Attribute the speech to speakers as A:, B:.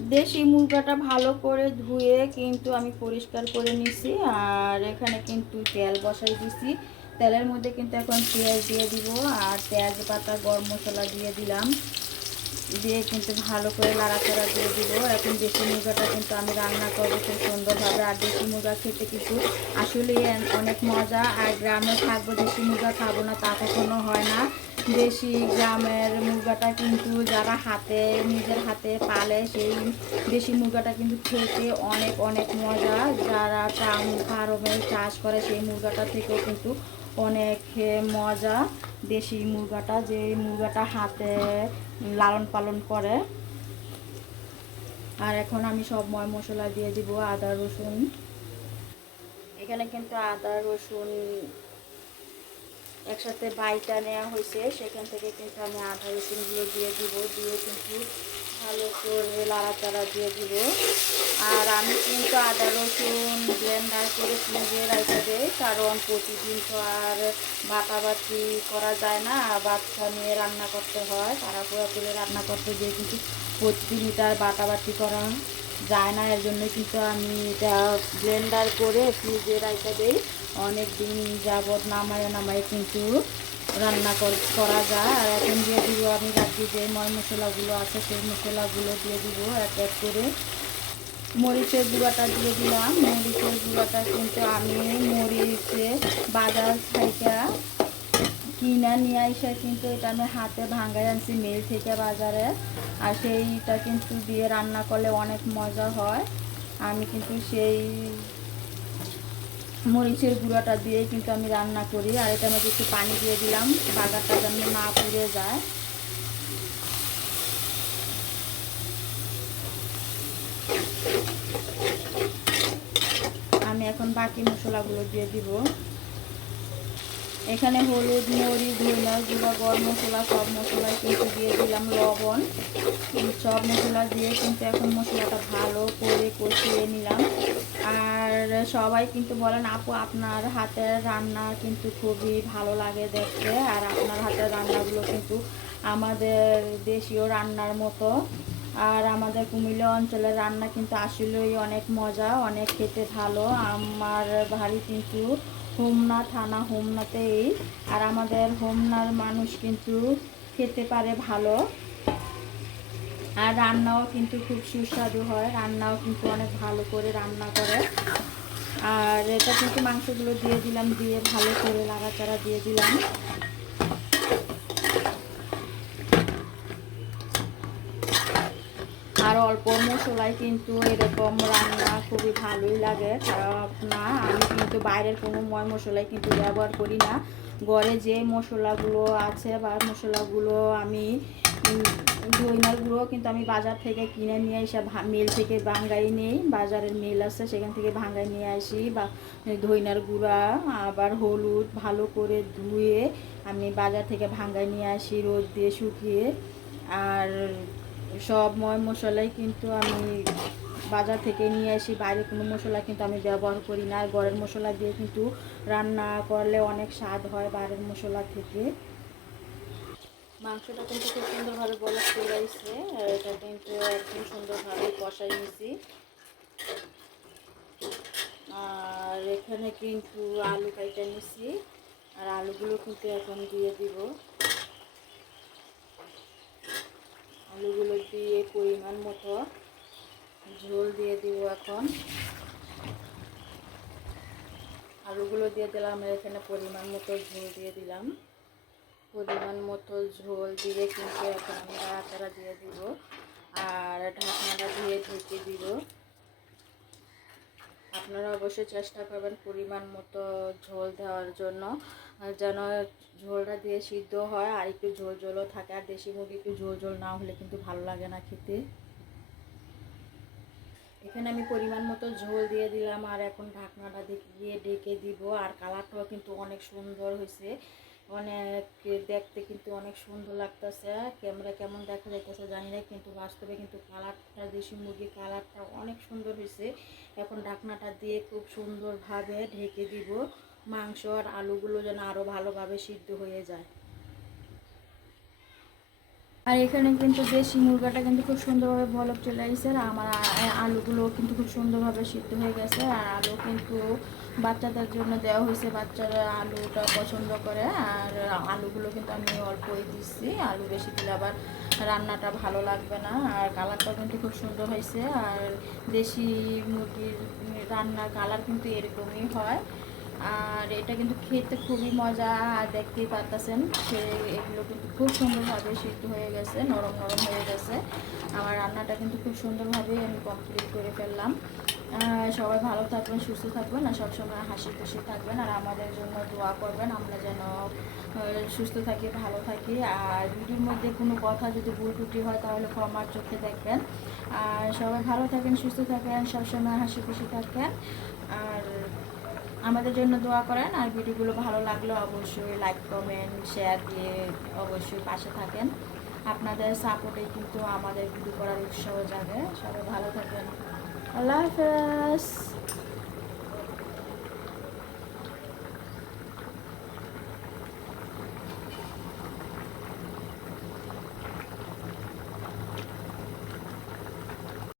A: দেশি মুরগাটা ভালো করে ধুয়ে কিন্তু আমি পরিষ্কার করে নিছি, আর এখানে কিন্তু তেল বসাই দিছি। তেলের মধ্যে কিন্তু এখন পেঁয়াজ দিয়ে দিব, আর তেজপাতা গরম মশলা দিয়ে দিলাম। দিয়ে কিন্তু ভালো করে লাড়াচাড়া দিয়ে দিব। এখন দেশি মুরগাটা কিন্তু আমি রান্না করব খুব সুন্দরভাবে, আর দেশি মুরগা খেতে কিন্তু আসলে অনেক মজা। আর গ্রামে থাকব, দেশি মুরগা খাব না, তা কখনো হয় না। দেশি গ্রামের মুরগাটা কিন্তু যারা হাতে, নিজের হাতে পালে, সেই দেশি মুরগাটা কিন্তু খেতে অনেক অনেক মজা। যারা টাউন ফার্মে চাষ করে, সেই মুরগাটা থেকেও কিন্তু অনেক মজা দেশি মুরগাটা, যে মুরগাটা হাতে লালন পালন করে। আর এখন আমি সব ময় মশলা দিয়ে দিব আদা, রসুন। এখানে কিন্তু আদা, রসুন একসাথে বাইটা নেওয়া হয়েছে, সেখান থেকে কিন্তু আমি আদা রসুনগুলো দিয়ে দিব, দিয়ে কিন্তু ভালো করে লাড়াচাড়া দিয়ে দিব। আর আমি কিন্তু আদা রসুন ব্লেন্ডার করে ফ্রিজে রেখে দেয় কারণ প্রতিদিন তো আর বাটাবাটি করা যায় না বাচ্চা নিয়ে রান্না করতে হয় তারা তাড়াহুড়া করে রান্না করতে গিয়ে কিন্তু প্রতিদিন এটা বাটাবাটি করা যায় না, এর জন্য কিন্তু আমি এটা ব্লেন্ডার করে ফ্রিজে রেখে দিই। অনেক দিন যাবৎ নামায় নামায় কিন্তু রান্না করা যায়। আর এখন দিয়ে দিব আমি বাকি যে ময় মশলাগুলো আছে, সেই মশলাগুলো দিয়ে দিব এক এক করে। মরিচের গুঁড়াটা দিয়ে দিলাম। মরিচের গুঁড়াটা কিন্তু আমি মরিচে বাজার থেকে কিনা নিয়ে এসে কিন্তু এটা আমি হাতে ভাঙ্গাই আনছি মিল থেকে বাজারে। আর সেইটা কিন্তু দিয়ে রান্না করলে অনেক মজা হয়। আমি কিন্তু সেই মরিচের গুঁড়াটা দিয়ে কিন্তু আমি রান্না করি, আর এটা মধ্যে একটু পানি দিয়ে দিলাম, বাগারটা যেন না পুড়ে যায়। আমি এখন বাকি মশলাগুলো দিয়ে দিব। এখানে হলুদ, মরিচ, ধনিয়া গুঁড়া, গরম মশলা, সব মশলাই কিন্তু দিয়ে দিলাম, লবণ। সব মশলা দিয়ে কিন্তু এখন মশলাটা ভালো করে কষিয়ে নিলাম। আর সবাই কিন্তু বলেন, আপু, আপনার হাতের রান্না কিন্তু খুবই ভালো লাগে দেখতে। আর আপনার হাতের রান্নাগুলো কিন্তু আমাদের দেশীয় রান্নার মতো। আর আমাদের কুমিল্লা অঞ্চলের রান্না কিন্তু আসলেই অনেক মজা, অনেক খেতে ভালো। আমার বাড়ি কিন্তু হোমনা থানা হোমনাতেই। আর আমাদের হোমনার মানুষ কিন্তু খেতে পারে ভালো। আর রান্নাও কিন্তু খুব সুস্বাদু হয়। রান্নাও কিন্তু অনেক ভালো করে রান্না করে। আর এটা কিন্তু মাংসগুলো দিয়ে দিলাম, দিয়ে ভালো করে লাগাচাড়া দিয়ে দিলাম। আর অল্প মশলায় কিন্তু এরকম রান্না খুবই ভালোই লাগে। খারাপ না, আমি কিন্তু বাইরের কোনো ময় মশলাই কিন্তু ব্যবহার করি না। ঘরে যে মশলাগুলো আছে বা মশলাগুলো আমি ধইনার গুঁড়ো কিন্তু আমি বাজার থেকে কিনে নিয়ে এসে মিল থেকে ভাঙ্গাই নেই। বাজারের মিল আছে, সেখান থেকে ভাঙ্গাই নিয়ে আসি বা ধইনার গুঁড়া, আবার হলুদ ভালো করে ধুয়ে আমি বাজার থেকে ভাঙ্গাই নিয়ে আসি রোদ দিয়ে শুকিয়ে। আর সব ময় মশলাই কিন্তু আমি বাজার থেকে নিয়ে আসি, বাইরে কোনো মশলা কিন্তু আমি ব্যবহার করি না। আর ঘরের মশলা দিয়ে কিন্তু রান্না করলে অনেক স্বাদ হয় বাইরের মশলা থেকে। মাংসটা কিন্তু খুব সুন্দরভাবে বলা চলে আসছে এটা কিন্তু একদম সুন্দরভাবে কষাই নিয়েছি আর এখানে কিন্তু আলু কাইটা নিছি, আর আলুগুলো কিন্তু এখন দিয়ে দিব আলুগুলো দিয়ে পরিমাণ মতো ঝোল দিয়ে দিব এখন। আলুগুলো দিয়ে দিলাম, এখানে পরিমাণ মতো ঝোল দিয়ে দিলাম। পরিমাণ মতো ঝোল দিয়ে কিন্তু এখন আমি আচারা দিয়ে দিব। আর ঢাকনাটা ধুয়ে ঢেকে দিব। আপনারা অবশ্যই চেষ্টা করবেন পরিমাণ মতো ঝোল দেওয়ার জন্য। যেন ঝোলটা দিয়ে সিদ্ধ হয়, আর একটু ঝোল ঝোলও থাকে। আর দেশি মুরগি একটু ঝোল ঝোল না হলে কিন্তু ভালো লাগে না খেতে। এখানে আমি পরিমাণ মতো ঝোল দিয়ে দিলাম, আর এখন ঢাকনাটা দিয়ে ডেকে দিব। আর কালারটাও কিন্তু অনেক সুন্দর হয়েছে। অনেক দেখতে কিন্তু অনেক সুন্দর লাগতেছে। ক্যামেরা কেমন দেখা যাইতেছে জানি না, কিন্তু বাস্তবে কিন্তু কালারটা, দেশি মুরগির কালারটা অনেক সুন্দর হয়েছে এখন ঢাকনাটা দিয়ে খুব সুন্দরভাবে ঢেকে দিব। মাংস আর আলুগুলো যেন আরও ভালোভাবে সিদ্ধ হয়ে যায়। আর এখানে কিন্তু দেশি মুরগাটা কিন্তু খুব সুন্দরভাবে বলক চলে আসছে আর আমার আলুগুলো কিন্তু খুব সুন্দরভাবে সিদ্ধ হয়ে গেছে। আর আলু কিন্তু বাচ্চাদের জন্য দেওয়া হয়েছে। বাচ্চারা আলুটা পছন্দ করে, আর আলুগুলো কিন্তু আমি অল্পই দিচ্ছি। আলু বেশি দিলে আবার রান্নাটা ভালো লাগবে না। আর কালারটাও কিন্তু খুব সুন্দর হয়েছে। আর দেশি মুরগির রান্নার কালার কিন্তু এরকমই হয়। আর এটা কিন্তু খেতে খুবই মজা, আর দেখতেই পারতেছেন, সে এগুলো কিন্তু খুব সুন্দরভাবে সিদ্ধ হয়ে গেছে, নরম নরম হয়ে গেছে। আমার রান্নাটা কিন্তু খুব সুন্দরভাবে আমি কমপ্লিট করে ফেললাম। সবাই ভালো থাকবেন, সুস্থ থাকবেন আর সবসময় হাসি খুশি থাকবেন আর আমাদের জন্য দোয়া করবেন। আমরা যেন সুস্থ থাকি, ভালো থাকি। আর ভিডিওর মধ্যে কোনো কথা যদি ভুল ত্রুটি হয়, তাহলে ক্ষমার চোখে দেখবেন। আর সবাই ভালো থাকেন, সুস্থ থাকেন, সবসময় হাসি খুশি থাকেন। আর আমাদের জন্য দোয়া করেন। আর ভিডিওগুলো ভালো লাগলে অবশ্যই লাইক কমেন্ট শেয়ার দিয়ে অবশ্যই পাশে থাকেন। আপনাদের সাপোর্টেই কিন্তু আমাদের ভিডিও করার উৎসাহ জাগে। সবাই ভালো থাকেন। আল্লাহ হাফেজ